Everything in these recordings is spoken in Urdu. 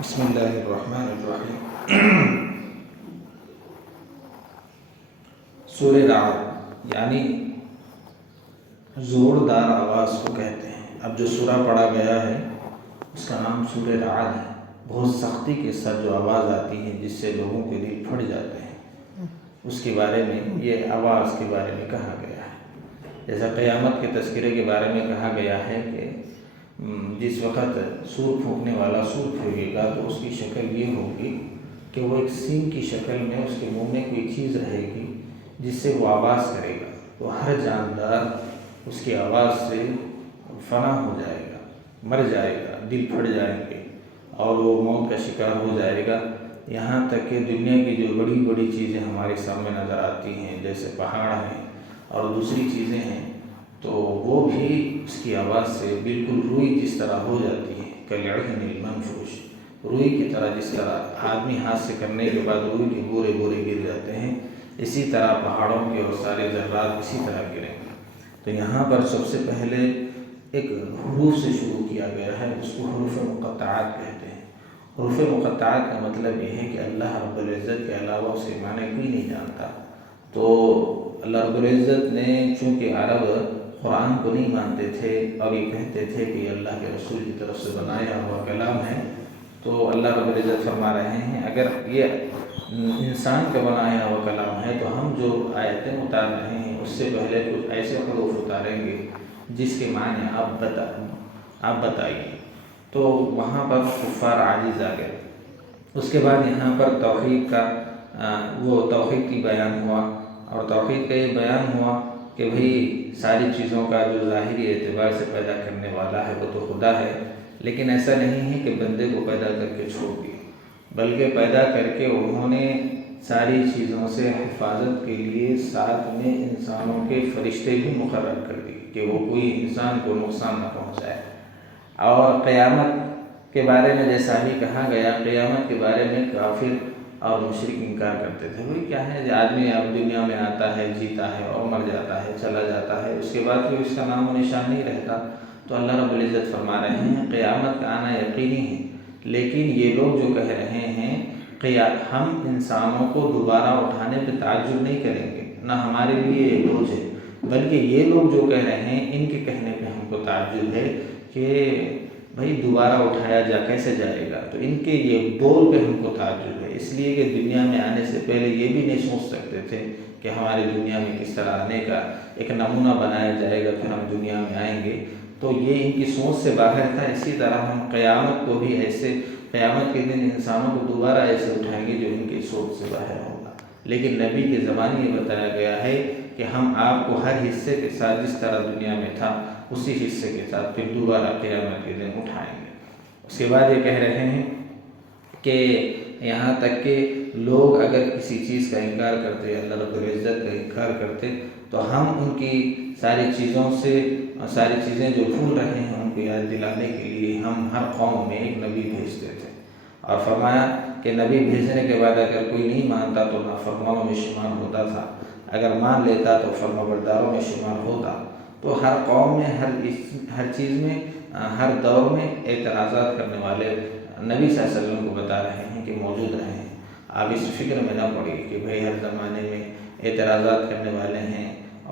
بسم اللہ الرحمن الرحیم۔ سورہ رعد یعنی زوردار آواز کو کہتے ہیں۔ اب جو سورہ پڑھا گیا ہے اس کا نام سورہ رعد ہے۔ بہت سختی کے ساتھ جو آواز آتی ہے جس سے لوگوں کے دل پھٹ جاتے ہیں، اس کے بارے میں یہ آواز کے بارے میں کہا گیا ہے۔ جیسا قیامت کے تذکرے کے بارے میں کہا گیا ہے کہ جس وقت سور پھونکنے والا سور پھونکے گا تو اس کی شکل یہ ہوگی کہ وہ ایک سینگ کی شکل میں اس کے منہ میں کوئی چیز رہے گی جس سے وہ آواز کرے گا، تو ہر جاندار اس کی آواز سے فنا ہو جائے گا، مر جائے گا، دل پھٹ جائیں گے اور وہ موت کا شکار ہو جائے گا۔ یہاں تک کہ دنیا کی جو بڑی بڑی چیزیں ہمارے سامنے نظر آتی ہیں جیسے پہاڑ ہیں اور دوسری چیزیں ہیں، تو وہ بھی اس کی آواز سے بالکل روئی جس طرح ہو جاتی ہے، کالعہن المنفوش، روئی کی طرح، جس طرح آدمی ہاتھ سے کرنے کے بعد روئی کے بورے بورے گر جاتے ہیں، اسی طرح پہاڑوں کے اور سارے ذرات اسی طرح گریں گے۔ تو یہاں پر سب سے پہلے ایک حروف سے شروع کیا گیا ہے، اس کو حروف مقطعات کہتے ہیں۔ حروف مقطعات کا مطلب یہ ہے کہ اللہ رب العزت کے علاوہ اس کے معنی کوئی نہیں جانتا۔ تو اللہ رب العزت نے چونکہ عرب قرآن کو نہیں مانتے تھے اور یہ کہتے تھے کہ یہ اللہ کے رسول کی طرف سے بنایا ہوا کلام ہے، تو اللہ رب العزت فرما رہے ہیں اگر یہ انسان کا بنایا ہوا کلام ہے تو ہم جو آیتیں اتار رہے ہیں اس سے پہلے کچھ ایسے حروف اتاریں گے جس کے معنی آپ بتائیے۔ تو وہاں پر کفار عاجز آ گئے۔ اس کے بعد یہاں پر توحید کا وہ توحید کی بیان ہوا، اور توحید کا یہ بیان ہوا کہ بھئی ساری چیزوں کا جو ظاہری اعتبار سے پیدا کرنے والا ہے وہ تو خدا ہے، لیکن ایسا نہیں ہے کہ بندے کو پیدا کر کے چھوڑ دیا، بلکہ پیدا کر کے انہوں نے ساری چیزوں سے حفاظت کے لیے ساتھ میں انسانوں کے فرشتے بھی مقرر کر دیے کہ وہ کوئی انسان کو نقصان نہ پہنچائے۔ اور قیامت کے بارے میں جیسا ہی کہا گیا، قیامت کے بارے میں کافر اور مشرک انکار کرتے تھے۔ وہی کیا ہے کہ آدمی اب دنیا میں آتا ہے، جیتا ہے اور مر جاتا ہے، چلا جاتا ہے، اس کے بعد کوئی اس کا نام و نشان نہیں رہتا۔ تو اللہ رب العزت فرما رہے ہیں قیامت کا آنا یقینی ہے، لیکن یہ لوگ جو کہہ رہے ہیں ہم انسانوں کو دوبارہ اٹھانے پہ تعجب نہیں کریں گے، نہ ہمارے لیے یہ بوجھ ہے، بلکہ یہ لوگ جو کہہ رہے ہیں ان کے کہنے پہ ہم کو تعجب ہے کہ بھئی دوبارہ اٹھایا کیسے جائے گا۔ تو ان کے یہ بول پہ ہم کو تعجب ہے، اس لیے کہ دنیا میں آنے سے پہلے یہ بھی نہیں سوچ سکتے تھے کہ ہماری دنیا میں کس طرح آنے کا ایک نمونہ بنایا جائے گا، پھر ہم دنیا میں آئیں گے۔ تو یہ ان کی سوچ سے باہر تھا۔ اسی طرح ہم قیامت کو بھی ایسے، قیامت کے دن انسانوں کو دوبارہ ایسے اٹھائیں گے جو ان کی سوچ سے باہر ہوگا۔ لیکن نبی کے زمانے یہ بتایا گیا ہے کہ ہم آپ کو ہر حصے کے ساتھ جس طرح دنیا میں تھا اسی حصے کے ساتھ پھر دوبارہ قیامت کے دن اٹھائیں گے۔ اس کے بعد یہ کہہ رہے ہیں کہ یہاں تک کہ لوگ اگر کسی چیز کا انکار کرتے، اللہ رب العزت کا انکار کرتے، تو ہم ان کی ساری چیزوں سے، ساری چیزیں جو بھول رہے ہیں ان کو یاد دلانے کے لیے ہم ہر قوم میں ایک نبی بھیجتے تھے۔ اور فرمایا کہ نبی بھیجنے کے بعد اگر کوئی نہیں مانتا تو نافرمانوں میں شمار ہوتا تھا، اگر مان لیتا تو فرمانبرداروں میں شمار ہوتا۔ تو ہر قوم میں، ہر چیز میں، ہر دور میں اعتراضات کرنے والے نبی صلی اللہ علیہ وسلم کو بتا رہے ہیں کہ موجود رہے ہیں۔ آپ اس فکر میں نہ پڑیے کہ بھئی ہر زمانے میں اعتراضات کرنے والے ہیں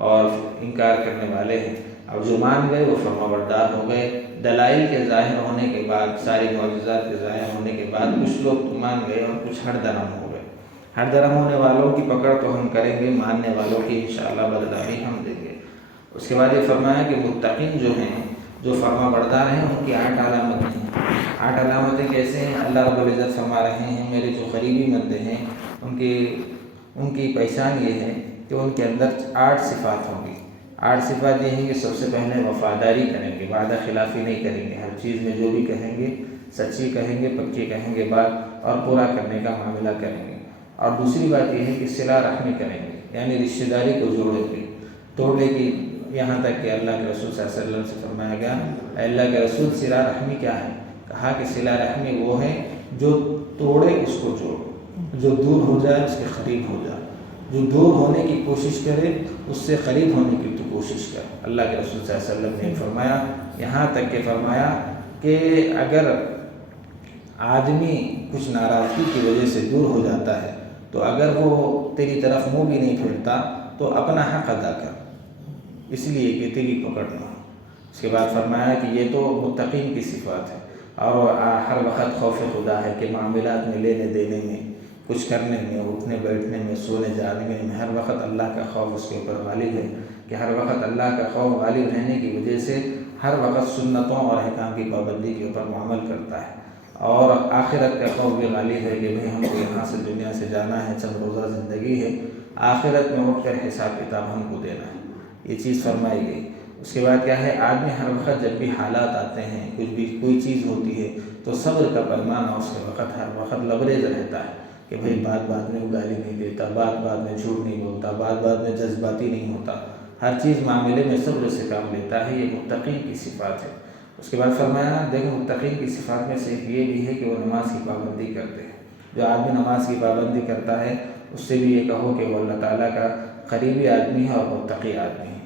اور انکار کرنے والے ہیں، اور جو مان گئے وہ فرمانبردار ہو گئے۔ دلائل کے ظاہر ہونے کے بعد، ساری معجزات کے ظاہر ہونے کے بعد کچھ لوگ تو مان گئے اور کچھ ہر درم ہو گئے۔ ہر درم ہونے والوں کی پکڑ تو ہم کریں گے، ماننے والوں کی انشاءاللہ بدلہ ہم دیں گے۔ اس کے بعد یہ فرمایا کہ متقین جو ہیں، جو فرما بردار ہیں، ان کی 8 علامتیں ہیں۔ 8 علامتیں کیسے ہیں؟ اللہ رب العزت فرما رہے ہیں میرے جو قریبی بندے ہیں ان کی پہچان یہ ہے کہ ان کے اندر 8 صفات ہوں گی۔ 8 صفات یہ ہیں کہ سب سے پہلے وفاداری کریں گے، وعدہ خلافی نہیں کریں گے، ہر چیز میں جو بھی کہیں گے سچی کہیں گے، پکی کہیں گے بات، اور پورا کرنے کا معاملہ کریں گے۔ اور دوسری بات یہ ہے کہ صلہ رحمی کریں گے، یعنی رشتہ داری کو جوڑیں گے، توڑنے کی، یہاں تک کہ اللہ کے رسول صلی اللہ علیہ وسلم سے فرمایا گیا اے اللہ کے رسول صلہ رحمی کیا ہے؟ کہا کہ صلہ رحمی وہ ہے جو توڑے اس کو جوڑ، جو دور ہو جائے اس کے قریب ہو جائے، جو دور ہونے کی کوشش کرے اس سے قریب ہونے کی تو کوشش کر۔ اللہ کے رسول صلی اللہ علیہ وسلم نے فرمایا، یہاں تک کہ فرمایا کہ اگر آدمی کچھ ناراضگی کی وجہ سے دور ہو جاتا ہے تو اگر وہ تیری طرف منہ بھی نہیں پھیرتا تو اپنا حق ادا کر، اس لیے کہ تیری پکڑ نہ ہو۔ اس کے بعد فرمایا کہ یہ تو متقین کی صفات ہے، اور ہر وقت خوف خدا ہے کہ معاملات میں لینے دینے میں، کچھ کرنے میں، اٹھنے بیٹھنے میں، سونے جاگنے میں ہر وقت اللہ کا خوف اس کے اوپر غالب ہے، کہ ہر وقت اللہ کا خوف غالب رہنے کی وجہ سے ہر وقت سنتوں اور احکام کی پابندی کے اوپر عمل کرتا ہے، اور آخرت کا خوف بھی غالب ہے کہ بھئی ہم کو یہاں سے دنیا سے جانا ہے، چند روزہ زندگی ہے، آخرت میں اٹھ کر حساب کتاب ہم کو دینا ہے، یہ چیز فرمائی گئی۔ اس کے بعد کیا ہے، آدمی ہر وقت جب بھی حالات آتے ہیں، کوئی چیز ہوتی ہے تو صبر کا پیمانہ اس کے وقت ہر وقت لبریز رہتا ہے، کہ بھئی بات میں وہ گالی نہیں دیتا، بات میں جھوٹ نہیں بولتا، بات میں جذباتی نہیں ہوتا، ہر چیز معاملے میں صبر سے کام لیتا ہے، یہ متقین کی صفات ہے۔ اس کے بعد فرمایا دیکھو متقین کی صفات میں سے یہ بھی ہے کہ وہ نماز کی پابندی کرتے ہیں۔ جو آدمی نماز کی پابندی کرتا ہے اس سے بھی یہ کہو کہ وہ اللہ تعالیٰ کا قریبی آدمی ہے اور متقی آدمی ہے۔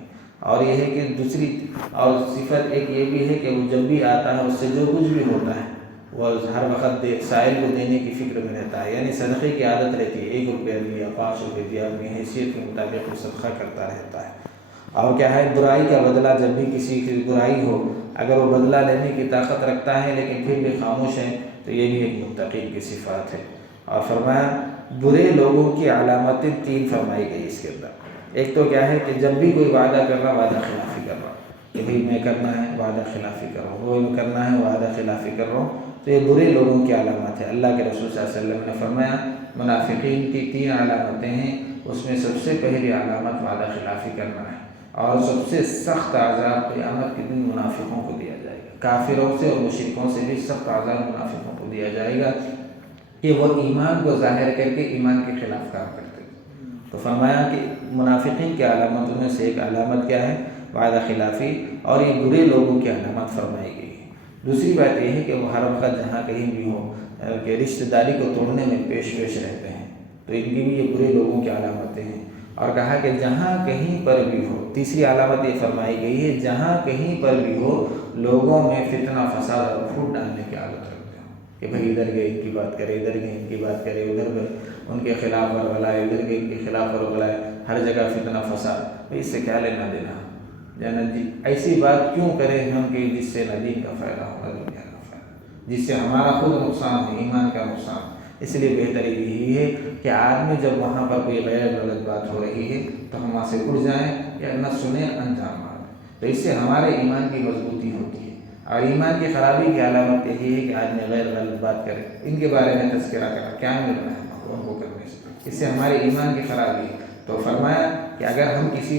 اور یہ ہے کہ دوسری اور صفت ایک یہ بھی ہے کہ وہ جب بھی آتا ہے اس سے جو کچھ بھی ہوتا ہے وہ ہر وقت سائل کو دینے کی فکر میں رہتا ہے، یعنی صدقے کی عادت رہتی ہے، 1 روپیہ دیا، 5 روپے دیا، اپنی حیثیت کے مطابق وہ صدقہ کرتا رہتا ہے۔ اور کیا ہے، برائی کا بدلہ، جب بھی کسی کی برائی ہو اگر وہ بدلہ لینے کی طاقت رکھتا ہے لیکن پھر بھی خاموش ہے تو یہ بھی ایک متقین کی صفات ہے۔ اور فرمایا برے لوگوں کی علامتیں 3 فرمائی گئی اس کے اندر۔ ایک تو کیا ہے کہ جب بھی کوئی وعدہ کر رہا وعدہ خلافی کر رہا، کہ بھئی میں کرنا ہے وعدہ خلافی کر رہا ہوں، وہ کرنا ہے وعدہ خلافی کر رہا ہوں، تو یہ برے لوگوں کی علامت ہے۔ اللہ کے رسول صلی اللہ علیہ وسلم نے فرمایا منافقین کی 3 علامتیں ہیں، اس میں سب سے پہلی علامت وعدہ خلافی کرنا ہے، اور سب سے سخت عذاب قیامت کے دن منافقوں کو دیا جائے گا، کافروں سے اور مشرکوں سے بھی سخت عذاب منافقوں کو دیا جائے گا کہ وہ ایمان کو ظاہر کر کے ایمان کے خلاف کام کرتے ہیں۔ تو فرمایا کہ منافقین کی علامتوں میں سے ایک علامت کیا ہے، وعدہ خلافی، اور یہ برے لوگوں کی علامت فرمائی گئی ہے۔ دوسری بات یہ ہے کہ وہ ہر وقت جہاں کہیں بھی ہو کہ رشتہ داری کو توڑنے میں پیش رہتے ہیں، تو ان کی بھی یہ برے لوگوں کی علامتیں ہیں۔ اور کہا کہ جہاں کہیں پر بھی ہو، تیسری علامت یہ فرمائی گئی ہے، جہاں کہیں پر بھی ہو لوگوں میں فتنہ فساد اور پھوٹ ڈالنے کی عادت رکھتے ہوں، کہ بھئی ادھر گئے ان کی بات کرے، ادھر گئے ان کی بات کرے، ادھر گئے ان کے خلاف ورغلائے، ادھر گئے ان کے خلاف ورغلائے، ہر جگہ فتنہ فساد، اس سے کیا لینا دینا؟ ایسی بات کیوں کریں ہم کہ جس سے نہ دین کا فائدہ ہو نہ دنیا کا فائدہ، جس سے ہمارا خود نقصان ہے، ایمان کا نقصان۔ اس لیے بہتر یہی ہے کہ آدمی جب وہاں پر کوئی غیر غلط بات ہو رہی ہے تو ہم وہاں سے اٹھ جائیں یا نہ سنیں، انجام مار دیں، تو اس سے ہمارے ایمان کی مضبوطی ہوتی ہے۔ اور ایمان کی خرابی کی علامت یہی ہے کہ آدمی غیر غلط بات کرے، ان کے بارے میں تذکرہ کرا، کیا مل رہا ہے ان کو کرنے سے، اس سے ہمارے ایمان کی خرابی ہے۔ تو فرمایا کہ اگر ہم کسی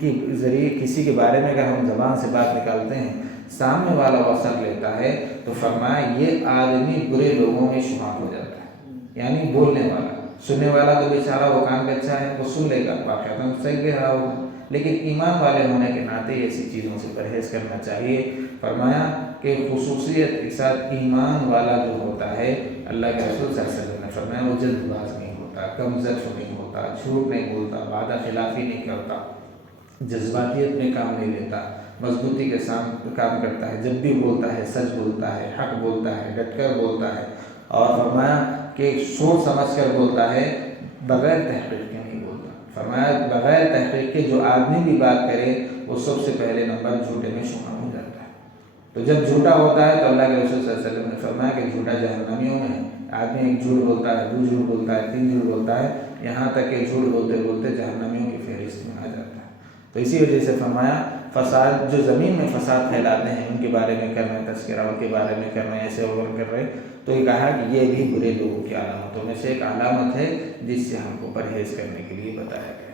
کے ذریعے کسی کے بارے میں اگر ہم زبان سے بات نکالتے ہیں، سامنے والا وہ اثر لیتا ہے، تو فرمایا یہ آدمی برے لوگوں میں شمار ہو جاتا ہے۔ یعنی بولنے والا، سننے والا تو بیچارہ وہ کان کچا ہے، وہ سن لے گا، واقعات صحیح کہہ رہا ہوگا، لیکن ایمان والے ہونے کے ناطے ایسی چیزوں سے پرہیز کرنا چاہیے۔ فرمایا کہ خصوصیت کے ساتھ ایمان والا جو ہوتا ہے، اللہ کے رسول صلی اللہ علیہ وسلم نے فرمایا وہ جلد باز نہیں ہوتا، کم ظرف نہیں ہوتا، جھوٹ نہیں بولتا، وعدہ خلافی نہیں کرتا، جذباتیت میں کام نہیں لیتا، مضبوطی کے ساتھ کام کرتا ہے، جب بھی بولتا ہے سچ بولتا ہے، حق بولتا ہے، ڈٹ کر بولتا ہے، اور فرمایا کہ سوچ سمجھ کر بولتا ہے، بغیر تحقیق کے نہیں بولتا۔ فرمایا بغیر تحقیق کے جو آدمی بھی بات کرے وہ سب سے پہلے نمبر جھوٹے میں شمار ہو جاتا ہے۔ تو جب جھوٹا ہوتا ہے تو اللہ کے رسول صلی اللہ علیہ وسلم نے فرمایا کہ جھوٹا جہنمیوں میں ہے۔ آدمی ایک جھوٹ بولتا ہے، 2 جھوٹ بولتا ہے، 3 جھوٹ بولتا ہے، یہاں تک کہ جھوٹ بولتے بولتے جہنمیوں کی فہرست میں آ جاتا ہے۔ تو اسی وجہ سے فرمایا فساد، جو زمین میں فساد پھیلاتے ہیں ان کے بارے میں کر رہے ہیں تذکرہ، ان کے بارے میں کر رہے ہیں، ایسے اور کر رہے ہیں، تو یہ کہا کہ یہ بھی برے لوگوں کی علامتوں میں سے ایک علامت ہے جس سے ہم کو پرہیز کرنے کے لیے بتایا گیا۔